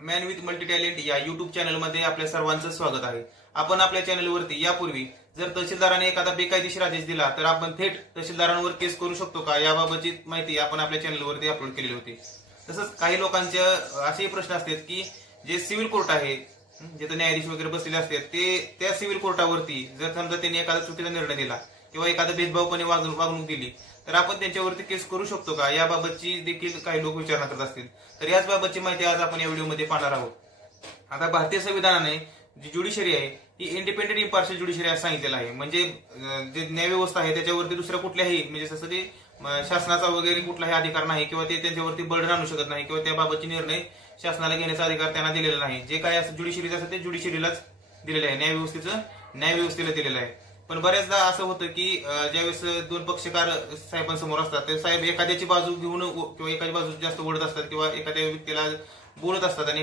Man with multi talent या YouTube चॅनलमध्ये आपल्या सर्वांचं स्वागत आहे. आपण आपल्या चॅनलवरती यापूर्वी जर तहसीलदाराने एखादा बेकायदेशीर आदेश दिला तर आपण थेट तहसीलदारांवर केस करू शकतो का, याबाबतची माहिती आपण आपल्या चॅनलवरती अपलोड केलेली होती. तसंच काही लोकांचे असेही प्रश्न असतात की जे सिव्हिल कोर्ट आहे, जिथे न्यायाधीश वगैरे बसलेले असतात, ते त्या सिव्हिल कोर्टावरती जर समजा त्यांनी एखादा चुकीचा निर्णय दिला किंवा एखादा भेदभावपणे वागणूक दिली तर आपण त्यांच्यावरती केस करू शकतो का, याबाबतची देखील काही लोक विचारणा करत असतील. तर याच बाबतची माहिती आज आपण या व्हिडिओमध्ये पाहणार आहोत. आता भारतीय संविधानाने जी ज्युडिशरी आहे ही इंडिपेंडेंट इम्पार्शियल ज्युडिशरी असं सांगितलेलं आहे. म्हणजे जे न्यायव्यवस्था आहे त्याच्यावरती दुसऱ्या कुठल्याही म्हणजे जसं ते शासनाचा वगैरे कुठलाही अधिकार नाही किंवा ते त्यांच्यावरती बर्डन आणू शकत नाही किंवा त्याबाबतचे निर्णय शासनाला घेण्याचा अधिकार त्यांना दिलेला नाही. जे काय असं ज्युडिशरीचं असं ते ज्युडिशरीलाच दिलेलं आहे, न्यायव्यवस्थेला दिलेलं आहे. पण बऱ्याचदा असं होतं की ज्यावेळेस दोन पक्षकार साहेबांसमोर असतात ते साहेब एखाद्याची बाजू घेऊन किंवा एखादी बाजू जास्त ओढत असतात किंवा एखाद्या व्यक्तीला बोलत असतात आणि